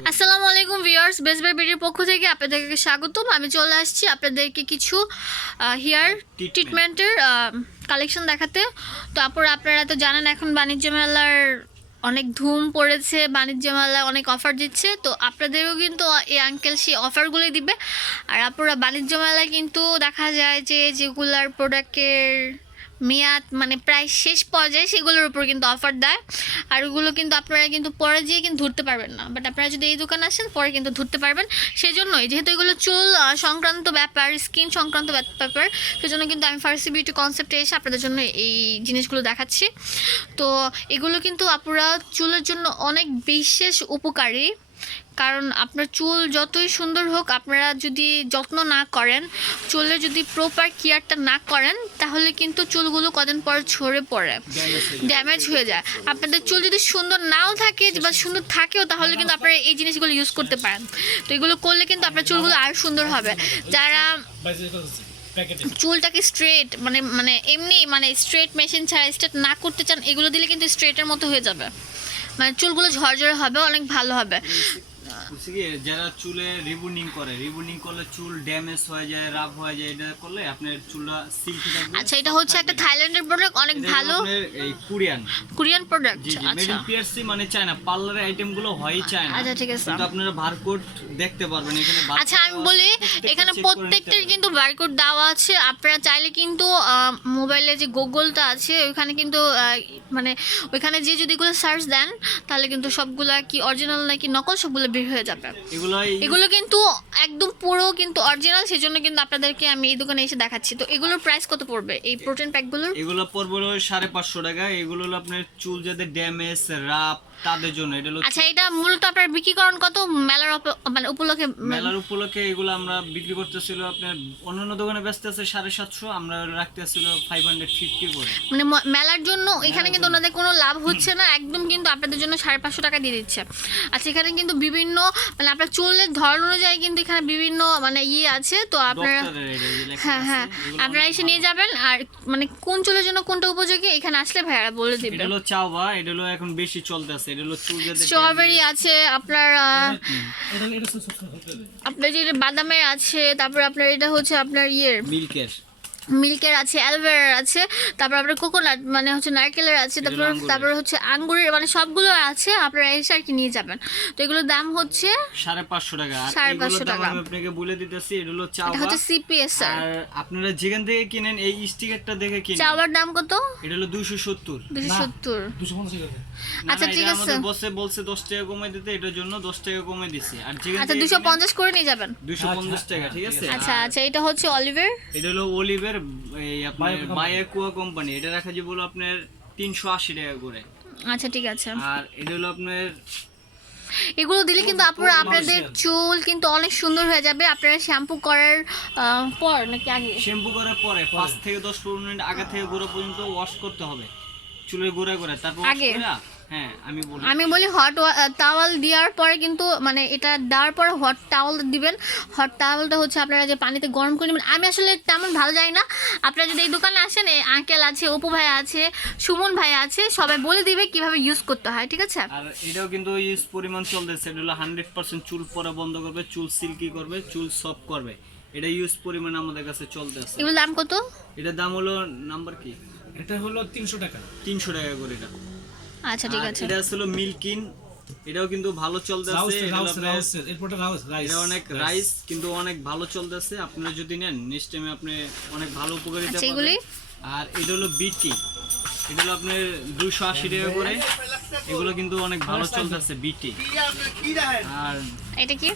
আসসালামু আলাইকুম viewers best by বিডির পক্ষ থেকে আপনাদেরকে স্বাগতম। আমি চলে আসছি আপনাদেরকে কিছু হেয়ার ট্রিটমেন্টের কালেকশন দেখাতে। তো আপুর আপনারা তো জানেন এখন বাণিজ্য মেলার অনেক ধুম পড়েছে বাণিজ্য মেলায় অনেক অফার দিচ্ছে। তো আপনাদেরও কিন্তু এই আঙ্কেল সেই অফারগুলোই দিবে। আর আপুরা বাণিজ্য মেলায় কিন্তু দেখা যায় যে যেগুলার প্রোডাক্টের মেয়াদ মানে প্রায় শেষ পর্যায়ে সেগুলোর উপর কিন্তু অফার দেয়। আর ওগুলো কিন্তু আপনারা কিন্তু পরে যেয়ে কিন্তু ধরতে পারবেন না। বাট আপনারা যদি এই দোকানে আসেন, পরে কিন্তু ধরতে পারবেন। সেই জন্যই যেহেতু এগুলো চুল সংক্রান্ত ব্যাপার স্কিন সংক্রান্ত ব্যাপ- ব্যাপার, সেজন্য কিন্তু আমি ফার্সি বিউটি কনসেপ্টে এসে আপনাদের জন্য এই জিনিসগুলো দেখাচ্ছি। তো এগুলো কিন্তু আপনারা চুলের জন্য অনেক বিশেষ উপকারী। কারণ আপনার চুল যতই সুন্দর হোক, আপনারা যদি যত্ন না করেন চুলের যদি প্রপার কেয়ারটা না করেন, তাহলে কিন্তু চুলগুলো কদিন পর ঝরে পড়ে ড্যামেজ হয়ে যায়। আপনাদের চুল যদি সুন্দর নাও থাকে বা সুন্দর থাকেও, তাহলে কিন্তু আপনারা এই জিনিসগুলো ইউজ করতে পারেন। তো এগুলো করলে কিন্তু আপনার চুলগুলো আর সুন্দর হবে। যারা চুলটাকে স্ট্রেট মানে মানে এমনি মানে স্ট্রেট মেশিন ছাড়া স্ট্রেট না করতে চান, এগুলো দিলে কিন্তু স্ট্রেটের মতো হয়ে যাবে। মানে চুলগুলো ঝরঝরে হবে, অনেক ভালো হবে। কি যারা চুলে রিবুনিং করে রিবুনিং করলে চুল ড্যামেজ হয়ে যায় রাফ হয়ে যায় এটা করলে আপনার চুলটা সিল্কি থাকবে। আচ্ছা এটা হচ্ছে একটা থাইল্যান্ডের প্রোডাক্ট অনেক ভালো এই কোরিয়ান কোরিয়ান প্রোডাক্ট আচ্ছা। পিআরসি মানে চায়না পার্লারের আইটেমগুলো হয়ই চায়না আচ্ছা, ঠিক আছে। কিন্তু আপনারা বারকোড দেখতে পারবেন এখানে আচ্ছা আমি বলি এখানে প্রত্যেকটার কিন্তু বারকোড দেওয়া আছে। আপনারা চাইলে কিন্তু মোবাইলে যে গুগলটা আছে ওইখানে কিন্তু মানে ওইখানে যে যদি এগুলো সার্চ দেন তাহলে কিন্তু সবগুলা কি অরিজিনাল নাকি নকল সবগুলো বের হয়ে যাবে। এগুলো কিন্তু একদম পুরো কিন্তু অরিজিনাল সেজন্য কিন্তু আপনাদেরকে আমি এই দোকানে এসে দেখাচ্ছি। তো এগুলোর প্রাইস কত পড়বে? এই প্রোটিন প্যাকগুলোর এগুলো পড়বে হলো সাড়ে পাঁচশো টাকা। এগুলো হলো আপনার চুল যাদের ড্যামেজ রাফ তাদের জন্য। এটা হলো আচ্ছা এটা মূলত আপনার বিক্রি করেন কত? মেলার মানে উপলক্ষে মেলার উপলক্ষে এগুলো আমরা বিক্রি করতেছিল আপনার অন্যান্য দোকানে ব্যস্ত আছে সাড়ে সাতশো আমরা রাখতেছিল ফাইভ হান্ড্রেড ফিফটি করে। মানে মেলার জন্য এখানে কিন্তু ওনাদের কোনো লাভ হচ্ছে না। একদম কিন্তু আপনাদের জন্য সাড়ে পাঁচশো টাকা দিয়ে দিচ্ছে। আচ্ছা এখানে কিন্তু বিভিন্ন মানে আপনার চুলের ধরন অনুযায়ী কিন্তু এখানে বিভিন্ন মানে ইয়ে আছে তো আপনারা হ্যাঁ হ্যাঁ। আপনারা এসে নিয়ে যাবেন আর মানে কোন চুলের জন্য কোনটা উপযোগী এখানে আসলে ভাইয়ারা বলে দিবেন এটা হলো চাওবা এটা হলো এখন বেশি চলতেছে এটা হলো চুল যাদের স্ট্রবেরি আছে আপনার এটা এটা সব হতে দেয় আপনার যে বাদামের আছে তারপর আপনার এটা হচ্ছে আপনার ইয়ের। মিল্কের মিল্কের আছে অ্যালভেরার আছে তারপর আপনার কোকোনাট মানে হচ্ছে নারকেলের আছে তারপর তারপর হচ্ছে আঙ্গুরের মানে সবগুলো আছে আপনারা এসে আর কি নিয়ে যাবেন। তো এগুলোর দাম হচ্ছে সাড়ে পাঁচশো টাকা। সাড়ে পাঁচশো টাকা। আমি আপনাকে বলে দিতেছি এটা হলো হচ্ছে সিপিএস আর আপনারা যেখান থেকে কিনেন এই স্টিকারটা দেখে কিনেন চাওয়ার দাম কত? এটা হলো দুইশো সত্তর। দুশো সত্তর। দুশো টাকা। আচ্ছা, ঠিক আছে। বসে বলছে দশ টাকা কমে দিতে এটার জন্য দশ টাকা কমে দিছি। আর যেখান আচ্ছা দুশো পঞ্চাশ করে নিয়ে যাবেন। দুইশো পঞ্চাশ টাকা ঠিক আছে? আচ্ছা। আচ্ছা এটা হচ্ছে অলিভের এটা হলো অলিভের এই আপনার Bioco কোম্পানি এটা রাখা যে বলো আপনার তিনশো আশি টাকা করে। আচ্ছা ঠিক আছে। আর এটা হলো আপনার এগুলো দিলে কিন্তু আপনারা আপনাদের চুল কিন্তু অনেক সুন্দর হয়ে যাবে। আপনারা শ্যাম্পু করার পর নাকি আগে? শ্যাম্পু করার পরে পাঁচ থেকে দশ পনেরো মিনিট আগে থেকে গোড়া পর্যন্ত ওয়াশ করতে হবে। চুলের গোড়া করে তারপর আগে? হ্যাঁ আমি বলি। আমি বলি হট টাওয়াল দেওয়ার পরে কিন্তু মানে এটা দেওয়ার পরে হট টাওয়াল দিবেন। হট টাওয়ালটা হচ্ছে আপনারা যে পানিতে গরম করে নেবেন। আমি আসলে তেমন ভালো জানি না। আপনারা যদি এই দোকানে আসেন এই আঙ্কেল আছে অপু ভাই আছে সুমন ভাই আছে সবাই বলে দিবে কীভাবে ইউজ করতে হয় ঠিক আছে? আর এটাও কিন্তু ইউজ পরিমাণ চলতেছে। এটা হলো হান্ড্রেড পার্সেন্ট চুল পরা বন্ধ করবে চুল সিল্কি করবে চুল সফট করবে। এটা ইউজ পরিমাণ আমাদের কাছে চলতেছে। এগুলোর দাম কত? এটার দাম হলো নাম্বার কি? এটা হলো তিনশো টাকা। তিনশো টাকা করে এটা। আচ্ছা ঠিক আছে। এটা ছিল মিল্কিন। এটাও কিন্তু ভালো চলতেছে এটা এরপরটা রাইস অনেক রাইস। কিন্তু অনেক ভালো চলতেছে। আপনারা যদি নেন নেক্সট টাইমে আপনি অনেক ভালো উপকারিতা আচ্ছা, পাবেন। আর এটা হলো বিটি এটা হলো আপনার দুইশো আশি টাকা করে। এগুলো কিন্তু অনেক ভালো চলতেছে বিটি আর এটা কি?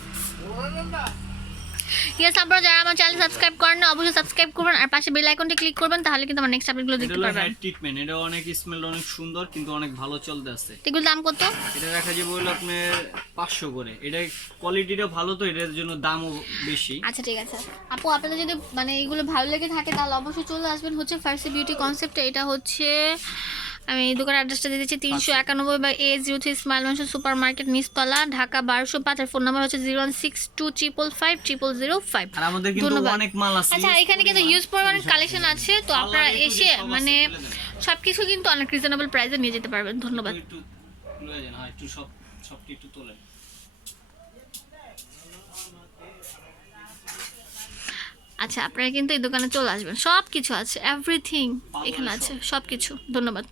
ইয়েস আপনারা যারা আমার চ্যানেল সাবস্ক্রাইব করেন না অবশ্যই সাবস্ক্রাইব করবেন আর পাশে বেল আইকনটা ক্লিক করবেন তাহলে কিন্তু আমার নেক্সট আপডেটগুলো এটা দেখতে পারবেন। হেড ট্রিটমেন্ট এটা অনেক স্মেল অনেক সুন্দর কিন্তু অনেক ভালো চলতেছে এগুলোর দাম কত? এটা রাখা যাবে হলো আপনার পাঁচশো করে। এটা কোয়ালিটিটা ভালো তো এটার জন্য দামও বেশি। আচ্ছা ঠিক আছে। আপু আপনাদের যদি মানে এগুলো ভালো লেগে থাকে তাহলে অবশ্যই চলে আসবেন হচ্ছে ফার্সি বিউটি কনসেপ্ট এটা হচ্ছে আমি দোকানের অ্যাড্রেসটা দিয়ে দিচ্ছি তিনশো একানব্বই বা A zero three Smile Mansion super market নিচতলা ঢাকা বারোশো পাঁচ আর ফোন নাম্বার হচ্ছে zero one six two triple five triple zero five ধন্যবাদ। আচ্ছা এখানে কিন্তু ইউজ পরিমাণ কালেকশন আছে তো আপনারা এসে মানে সব কিছু কিন্তু অনেক রিজনেবল প্রাইসে নিয়ে যেতে পারবেন ধন্যবাদ। আচ্ছা আপনারা কিন্তু এই দোকানে চলে আসবেন সব কিছু আছে এভরিথিং এখানে আছে সব কিছু ধন্যবাদ।